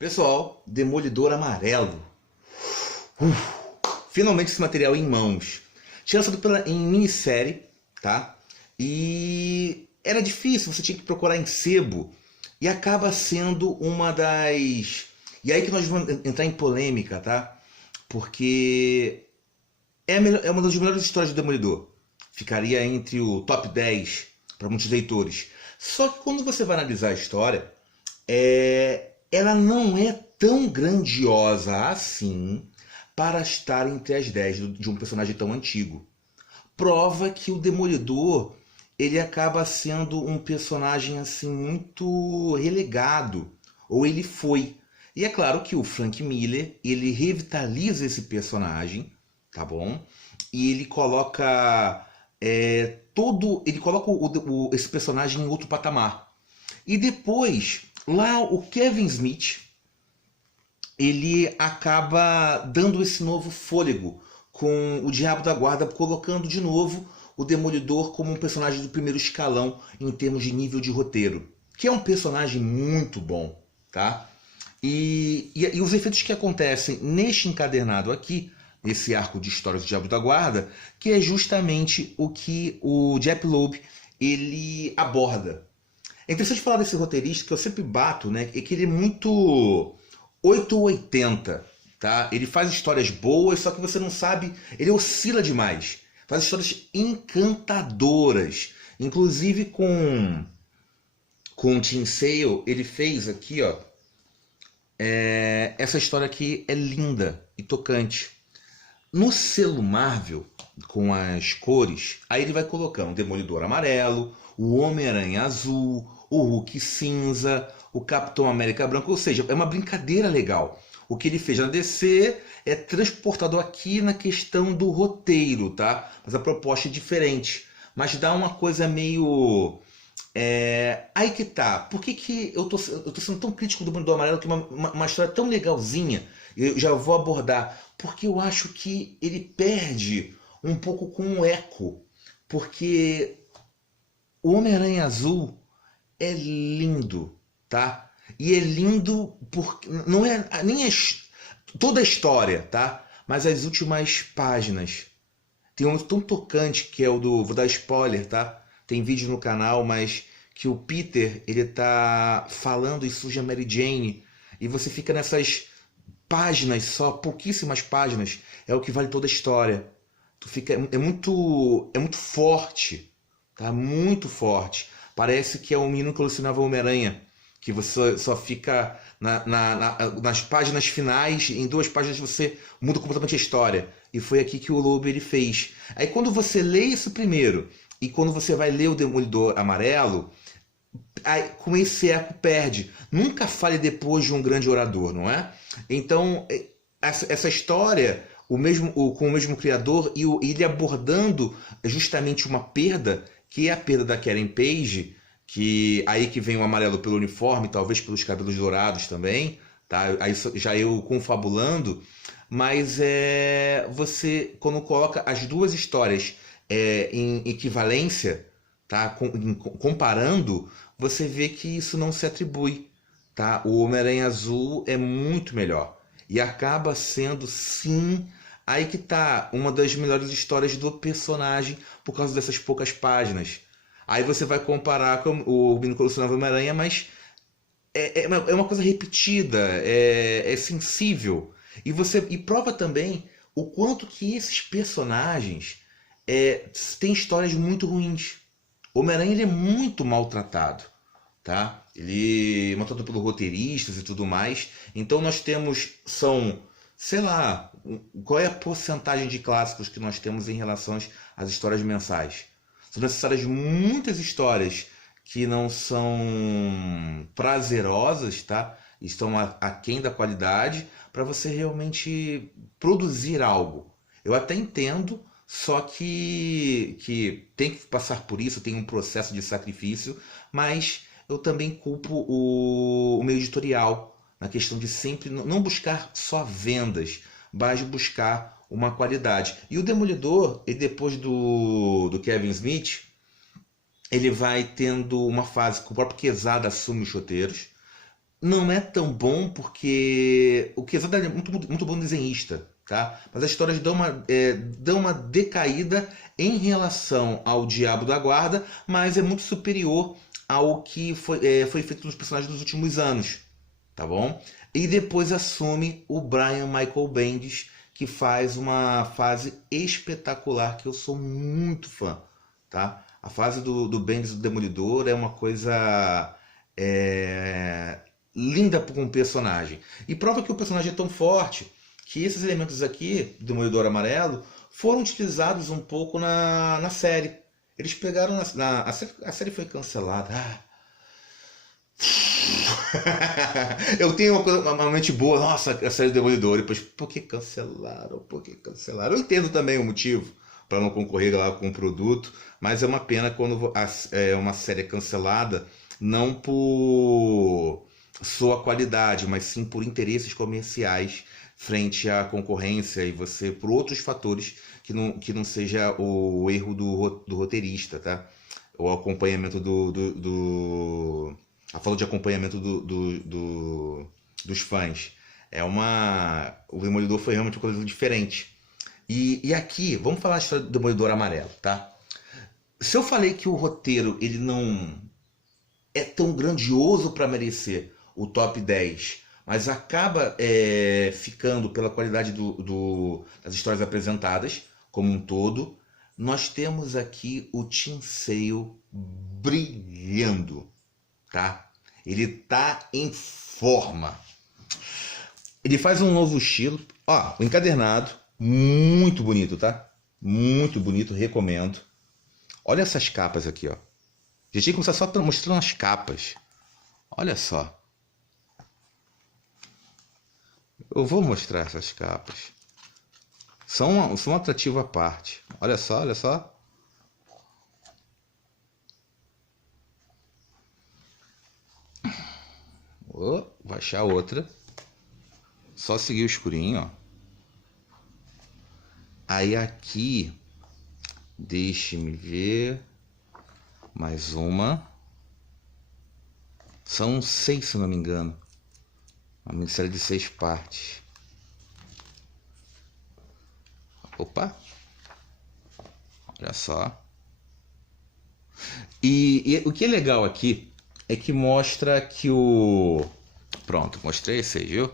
Pessoal, Demolidor Amarelo. Finalmente esse material em mãos. Tinha lançado em minissérie, tá? E era difícil, você tinha que procurar em sebo. E acaba sendo uma das... E aí que nós vamos entrar em polêmica, tá? Porque é uma das melhores histórias do Demolidor. Ficaria entre o top 10 para muitos leitores. Só que quando você vai analisar a história, ela não é tão grandiosa assim para estar entre as 10 de um personagem tão antigo. Prova que o Demolidor ele acaba sendo um personagem assim muito relegado, ou ele foi. E é claro que o Frank Miller ele revitaliza esse personagem, tá bom? E ele coloca esse personagem em outro patamar. E depois, lá o Kevin Smith, ele acaba dando esse novo fôlego com o Diabo da Guarda, colocando de novo o Demolidor como um personagem do primeiro escalão em termos de nível de roteiro, que é um personagem muito bom, tá? E os efeitos que acontecem neste encadernado aqui, nesse arco de histórias do Diabo da Guarda, que é justamente o que o Jeph Loeb ele aborda. É interessante falar desse roteirista que eu sempre bato, né? É que ele é muito 8 ou 80, tá? Ele faz histórias boas, só que você não sabe, ele oscila demais. Faz histórias encantadoras. Inclusive com o Tim Sale, ele fez aqui, ó. Essa história aqui é linda e tocante. No selo Marvel, com as cores, aí ele vai colocando o Demolidor amarelo, o Homem-Aranha azul, o Hulk cinza, o Capitão América branco, ou seja, é uma brincadeira legal. O que ele fez na DC é transportado aqui na questão do roteiro, tá? Mas a proposta é diferente. Mas dá uma coisa meio... Aí que tá. Por que eu tô sendo tão crítico do Demolidor Amarelo, que é uma história tão legalzinha? Eu já vou abordar. Porque eu acho que ele perde um pouco com o eco. Porque o Homem-Aranha Azul é lindo, tá? E é lindo porque não é nem toda a história, tá? Mas as últimas páginas. Tem um tão tocante que é o do... Vou dar spoiler, tá? Tem vídeo no canal, mas que o Peter, ele tá falando e surge a Mary Jane. E você fica nessas páginas só, pouquíssimas páginas. É o que vale toda a história. Tu fica, é muito forte, tá? Muito forte. Parece que é o menino que alucinava o Homem-Aranha, que você só fica nas páginas finais, em 2 páginas você muda completamente a história. E foi aqui que o Loeb ele fez. Aí quando você lê isso primeiro, e quando você vai ler o Demolidor Amarelo, aí, com esse eco perde. Nunca fale depois de um grande orador, não é? Então, essa história, com o mesmo criador, e ele abordando justamente uma perda, que é a perda da Karen Page, que aí que vem o amarelo pelo uniforme, talvez pelos cabelos dourados também, tá? Aí já eu confabulando, mas você, quando coloca as duas histórias em equivalência, tá? Comparando, você vê que isso não se atribui, tá? O Homem-Aranha Azul é muito melhor e acaba sendo, sim, aí que tá, uma das melhores histórias do personagem por causa dessas poucas páginas. Aí você vai comparar com o Menino que Alucinava Homem-Aranha, mas é uma coisa repetida, é sensível. E prova também o quanto que esses personagens têm histórias muito ruins. O Homem-Aranha ele é muito maltratado, tá? Ele é maltratado pelos roteiristas e tudo mais. Então nós temos, sei lá, qual é a porcentagem de clássicos que nós temos em relação às histórias mensais? São necessárias muitas histórias que não são prazerosas, tá? Estão aquém da qualidade para você realmente produzir algo. Eu até entendo, só que tem que passar por isso, tem um processo de sacrifício, mas eu também culpo o meio editorial na questão de sempre não buscar só vendas, mas buscar uma qualidade. E o Demolidor, e depois do Kevin Smith, ele vai tendo uma fase que o próprio Quesada assume os roteiros. não é tão bom porque o Quesada é muito bom desenhista, tá? Mas as histórias dão uma decaída em relação ao Diabo da Guarda, mas é muito superior ao que foi feito nos personagens dos últimos anos, tá bom? E depois assume o Brian Michael Bendis, que faz uma fase espetacular, que eu sou muito fã, tá? A fase do Bendis do Demolidor é uma coisa é, linda com o personagem. E prova que o personagem é tão forte que esses elementos aqui, do Demolidor Amarelo, foram utilizados um pouco na série. Eles pegaram a série foi cancelada. Eu tenho uma mente boa, nossa, a série do Demolidor. E depois, por que cancelaram? Por que cancelaram? Eu entendo também o motivo para não concorrer lá com o produto, mas é uma pena quando uma série é cancelada, não por sua qualidade, mas sim por interesses comerciais frente à concorrência e você por outros fatores que não seja o erro do roteirista, tá? O acompanhamento a falta de acompanhamento dos fãs. O Demolidor foi realmente uma coisa diferente. E aqui, vamos falar a história do Demolidor Amarelo, tá? Se eu falei que o roteiro ele não é tão grandioso para merecer o top 10, mas acaba ficando pela qualidade das histórias apresentadas como um todo, nós temos aqui o Tim Sale brilhando, tá? Ele tá em forma. Ele faz um novo estilo, ó, o encadernado, muito bonito, tá? Muito bonito, recomendo. Olha essas capas aqui, ó. Já tinha que começar só mostrando as capas. Olha só. Eu vou mostrar essas capas. São um atrativo à parte. Olha só, olha só. Vou achar outra. Só seguir o escurinho, ó. Aí aqui, deixe-me ver. Mais uma. São 6, se não me engano. Uma minissérie de 6 partes. Opa! Olha só. E o que é legal aqui é que mostra que Pronto, mostrei esse aí, viu?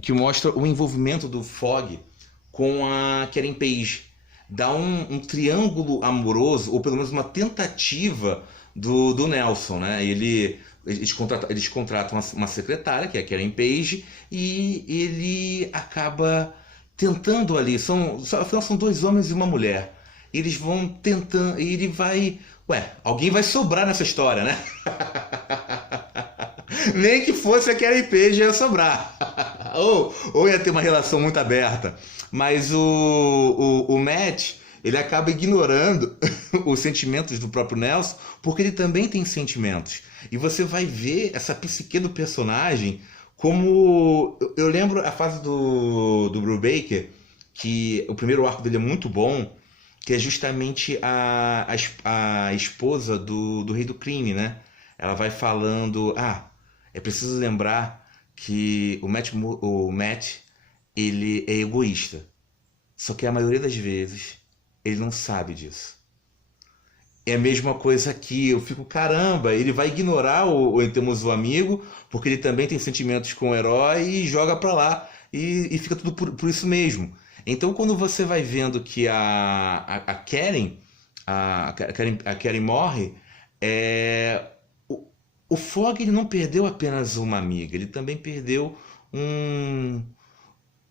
Que mostra o envolvimento do Fogg com a Karen Page. Dá um triângulo amoroso, ou pelo menos uma tentativa do Nelson, né? Eles contratam uma secretária, que é a Karen Page, e ele acaba tentando ali. Afinal, são 2 homens e uma mulher. Eles vão tentando. E ele vai. Ué, alguém vai sobrar nessa história, né? Nem que fosse a Karen Page ia sobrar. ou ia ter uma relação muito aberta. Mas o Matt, ele acaba ignorando os sentimentos do próprio Nelson, porque ele também tem sentimentos. E você vai ver essa psique do personagem como... Eu lembro a fase do Brubaker, que o primeiro arco dele é muito bom, que é justamente a esposa do Rei do Crime, né? Ela vai falando... é preciso lembrar que o Matt ele é egoísta. Só que a maioria das vezes ele não sabe disso. É a mesma coisa aqui. Eu fico, caramba, ele vai ignorar o amigo, porque ele também tem sentimentos com o herói e joga pra lá. E fica tudo por isso mesmo. Então, quando você vai vendo que a Karen morre, o Fogg ele não perdeu apenas uma amiga, ele também perdeu um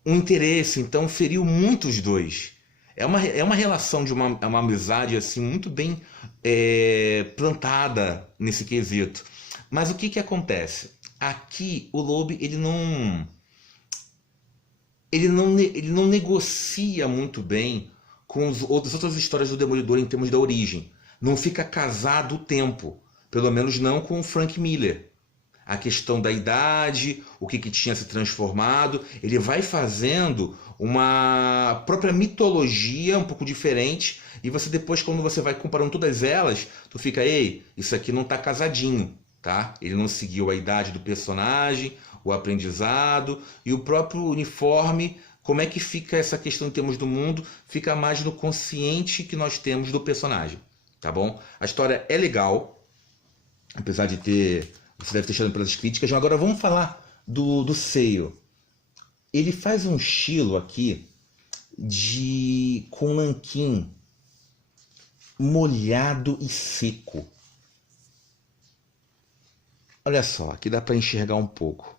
interesse, então feriu muito os dois. É uma relação de uma amizade assim muito bem plantada nesse quesito. Mas o que acontece? Aqui o Loeb ele não negocia muito bem com as outras histórias do Demolidor em termos da origem. Não fica casado o tempo. Pelo menos não com o Frank Miller. A questão da idade, o que tinha se transformado, ele vai fazendo uma própria mitologia um pouco diferente, e você depois, quando você vai comparando todas elas, tu fica, ei, isso aqui não tá casadinho. tá? Ele não seguiu a idade do personagem, o aprendizado e o próprio uniforme. Como é que fica essa questão em termos do mundo? Fica mais no consciente que nós temos do personagem, tá bom? A história é legal, apesar de ter... Você deve ter achado pelas críticas, mas agora vamos falar do Seiyo. Ele faz um estilo aqui com nanquim molhado e seco. Olha só, aqui dá para enxergar um pouco.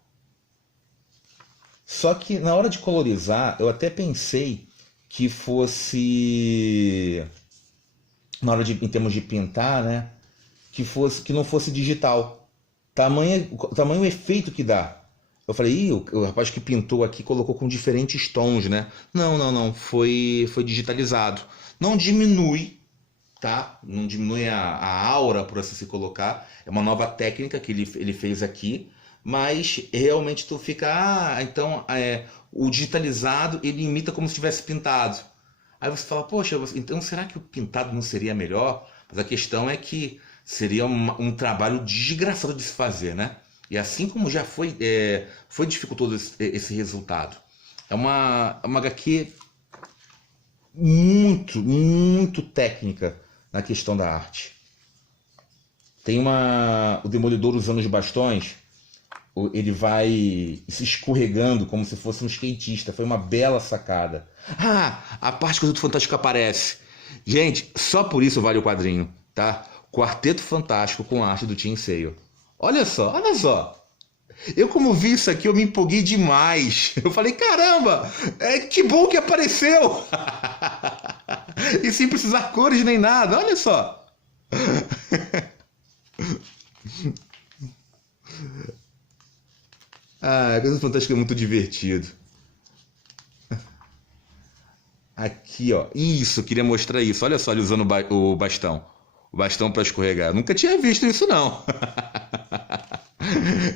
Só que na hora de colorizar, eu até pensei que fosse, na hora em termos de pintar, né, que não fosse digital. Tamanho efeito que dá. Eu falei, o rapaz que pintou aqui colocou com diferentes tons, né? Não, foi digitalizado. Não diminui, tá? Não diminui a aura, por assim se colocar. É uma nova técnica que ele fez aqui, mas realmente tu fica, então o digitalizado ele imita como se tivesse pintado. Aí você fala, poxa, então será que o pintado não seria melhor? Mas a questão é que seria um trabalho desgraçado de se fazer, né? E assim como já foi dificultoso esse resultado. É uma HQ muito, muito técnica na questão da arte. Tem o Demolidor usando os bastões, ele vai se escorregando como se fosse um skatista. Foi uma bela sacada. A parte que o Quarteto Fantástico aparece. Gente, só por isso vale o quadrinho, tá? Quarteto Fantástico com a arte do Tim Sale. Olha só. Eu como vi isso aqui, eu me empolguei demais. Eu falei, caramba, que bom que apareceu. E sem precisar cores nem nada, olha só. Quarteto Fantástico é muito divertido. Aqui, ó. Isso, queria mostrar isso. Olha só ele usando o bastão. O bastão para escorregar. Nunca tinha visto isso, não.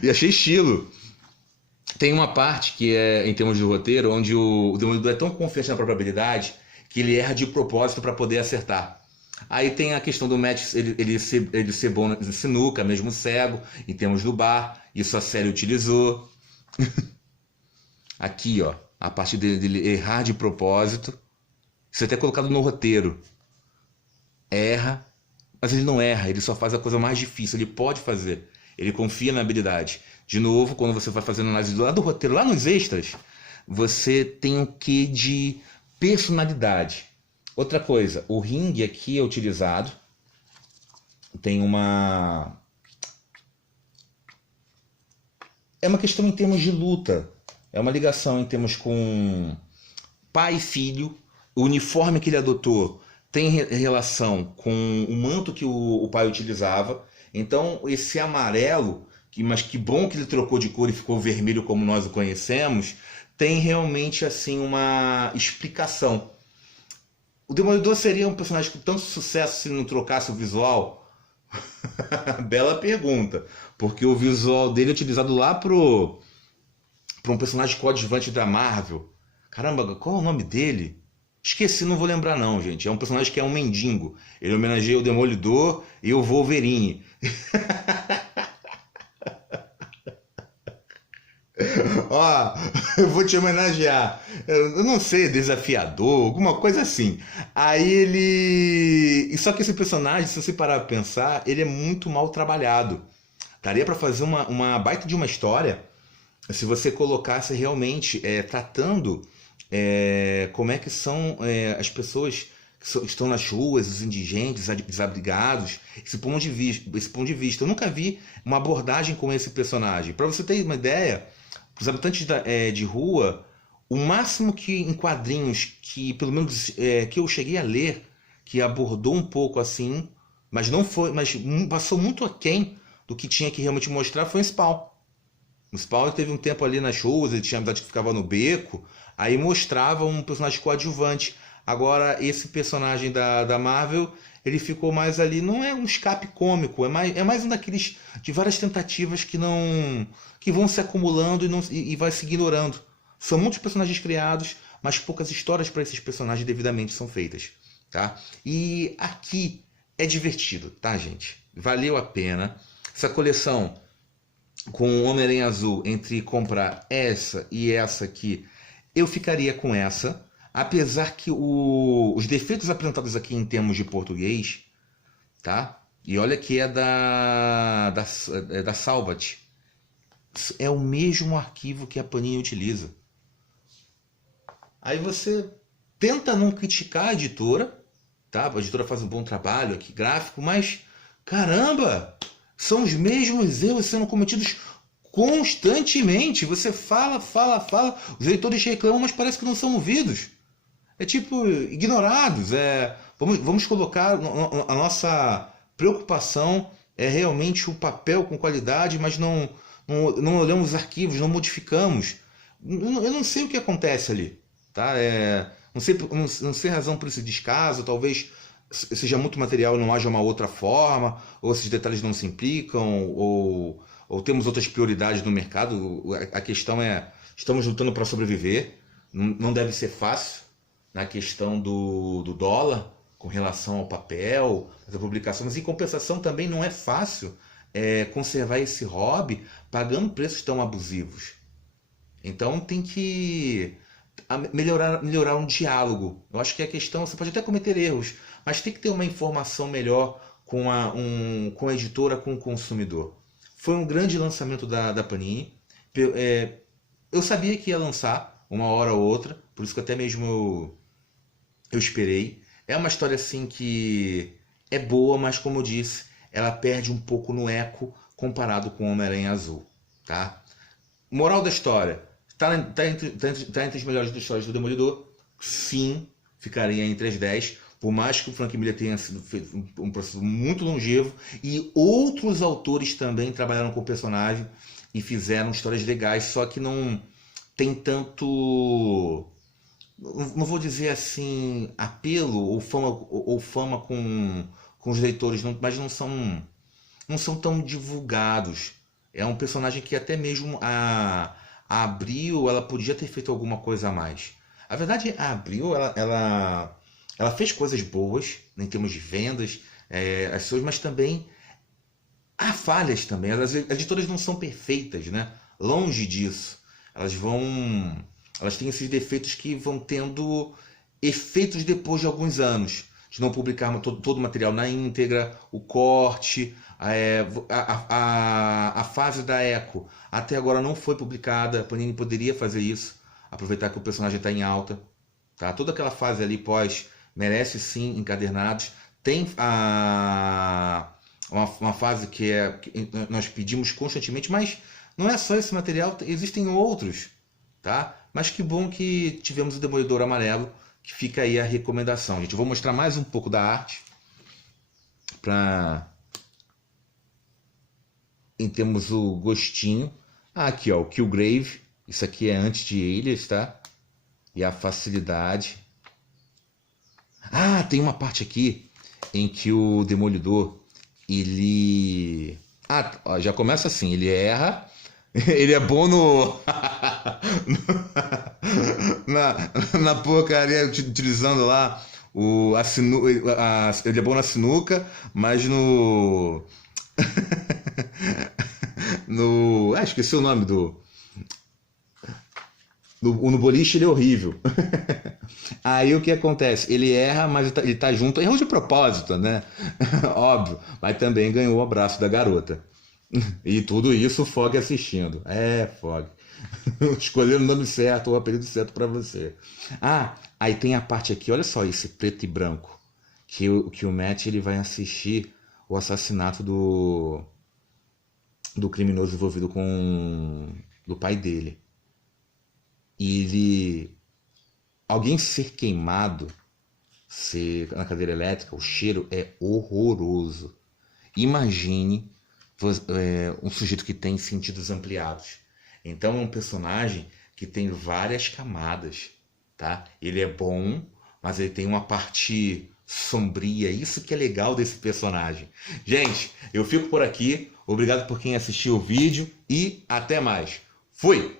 E achei estilo. Tem uma parte que é, em termos de roteiro, onde o Demolidor é tão confiante na própria habilidade que ele erra de propósito para poder acertar. Aí tem a questão do Matt, ele ser bom na sinuca, mesmo cego, em termos do bar. Isso a série utilizou. Aqui, ó. A parte dele errar de propósito. Isso é até colocado no roteiro. Erra, mas ele não erra, ele só faz a coisa mais difícil. Ele pode fazer. Ele confia na habilidade. De novo, quando você vai fazendo análise do roteiro, lá nos extras, você tem o quê de personalidade. Outra coisa, o ringue aqui é utilizado. Tem uma... É uma questão em termos de luta. É uma ligação em termos com pai e filho. O uniforme que ele adotou tem relação com o manto que o pai utilizava. Então, esse amarelo, mas que bom que ele trocou de cor e ficou vermelho como nós o conhecemos, tem realmente assim uma explicação. O Demolidor seria um personagem com tanto sucesso se não trocasse o visual? Bela pergunta, porque o visual dele é utilizado lá para um personagem coadjuvante da Marvel. Caramba, qual é o nome dele? Esqueci, não vou lembrar não, gente. É um personagem que é um mendigo. Ele homenageia o Demolidor e o Wolverine. Ó, eu vou te homenagear. Eu não sei, desafiador, alguma coisa assim. Aí ele... Só que esse personagem, se você parar pra pensar, ele é muito mal trabalhado. Daria pra fazer uma baita de uma história se você colocasse realmente tratando como é que são as pessoas que estão nas ruas, os indigentes, desabrigados, esse ponto de vista. Eu nunca vi uma abordagem com esse personagem. Para você ter uma ideia, os habitantes de rua, o máximo que em quadrinhos que pelo menos que eu cheguei a ler, que abordou um pouco assim, mas não foi, mas passou muito aquém do que tinha que realmente mostrar, foi o Spawn. O Spawn teve um tempo ali nas ruas, ele tinha amizade que ficava no beco, aí mostrava um personagem coadjuvante. Agora, esse personagem da Marvel, ele ficou mais ali, não é um escape cômico, é mais um daqueles de várias tentativas que vão se acumulando e vai se ignorando. São muitos personagens criados, mas poucas histórias para esses personagens devidamente são feitas, tá? E aqui é divertido, tá, gente? Valeu a pena. essa coleção com o Homem-Aranha Azul, entre comprar essa e essa aqui, eu ficaria com essa. Apesar que os defeitos apresentados aqui em termos de português, tá? E olha que é da Salvat. É o mesmo arquivo que a Panini utiliza. Aí você tenta não criticar a editora, tá? A editora faz um bom trabalho aqui, gráfico, mas caramba, são os mesmos erros sendo cometidos constantemente. Você fala, os leitores reclamam, mas parece que não são ouvidos. É tipo, ignorados. Vamos colocar a nossa preocupação é realmente o papel com qualidade, mas não olhamos os arquivos, não modificamos. Eu não sei o que acontece ali, tá? Não sei a razão por esse descaso, talvez seja muito material e não haja uma outra forma, ou esses detalhes não se implicam, ou temos outras prioridades no mercado. A questão é, estamos lutando para sobreviver, não deve ser fácil na questão do dólar, com relação ao papel, da publicação, mas em compensação também não é fácil conservar esse hobby pagando preços tão abusivos. Então tem que melhorar um diálogo. Eu acho que a questão, você pode até cometer erros, mas tem que ter uma informação melhor com a editora, com o consumidor. Foi um grande lançamento da Panini. Eu sabia que ia lançar uma hora ou outra, por isso que até mesmo eu esperei. É uma história assim que é boa, mas como eu disse, ela perde um pouco no eco comparado com o Homem-Aranha Azul, tá? Moral da história, tá entre as melhores histórias do Demolidor? Sim, ficaria entre as 10, por mais que o Frank Miller tenha sido feito um processo muito longevo, e outros autores também trabalharam com o personagem e fizeram histórias legais, só que não tem tanto, não vou dizer assim, apelo ou fama com os leitores, mas não são tão divulgados. É um personagem que até mesmo a Abril ela podia ter feito alguma coisa a mais. A verdade, a Abril ela fez coisas boas em termos de vendas, as suas, mas também há falhas também. As editoras não são perfeitas, né? Longe disso. Elas têm esses defeitos que vão tendo efeitos depois de alguns anos. De não publicar todo o material na íntegra, o corte, a fase da Echo até agora não foi publicada. A Panini poderia fazer isso, aproveitar que o personagem está em alta, tá? Toda aquela fase ali pós merece sim encadernados. Tem uma fase que nós pedimos constantemente, mas não é só esse material, existem outros, tá? Mas que bom que tivemos o Demolidor Amarelo, que fica aí a recomendação, gente. Eu vou mostrar mais um pouco da arte em termos o gostinho. Aqui, ó, o Killgrave. Isso aqui é antes de Alias, tá? E a facilidade. Tem uma parte aqui em que o Demolidor, ele... ó, já começa assim, ele erra. Ele é bom na porcaria, utilizando lá ele é bom na sinuca, mas esqueci o nome no boliche ele é horrível. Aí o que acontece? Ele erra, mas ele tá junto, errou de propósito, né? Óbvio, mas também ganhou o abraço da garota. E tudo isso o Fog assistindo. Fog. Escolhendo o nome certo, o apelido certo para você. Aí tem a parte aqui, olha só esse preto e branco. Que o Matt ele vai assistir o assassinato do criminoso envolvido do pai dele. E alguém ser queimado, ser na cadeira elétrica, o cheiro é horroroso. Imagine um sujeito que tem sentidos ampliados. Então é um personagem que tem várias camadas, tá? Ele é bom, mas ele tem uma parte sombria. Isso que é legal desse personagem. Gente, eu fico por aqui. Obrigado por quem assistiu o vídeo e até mais. Fui!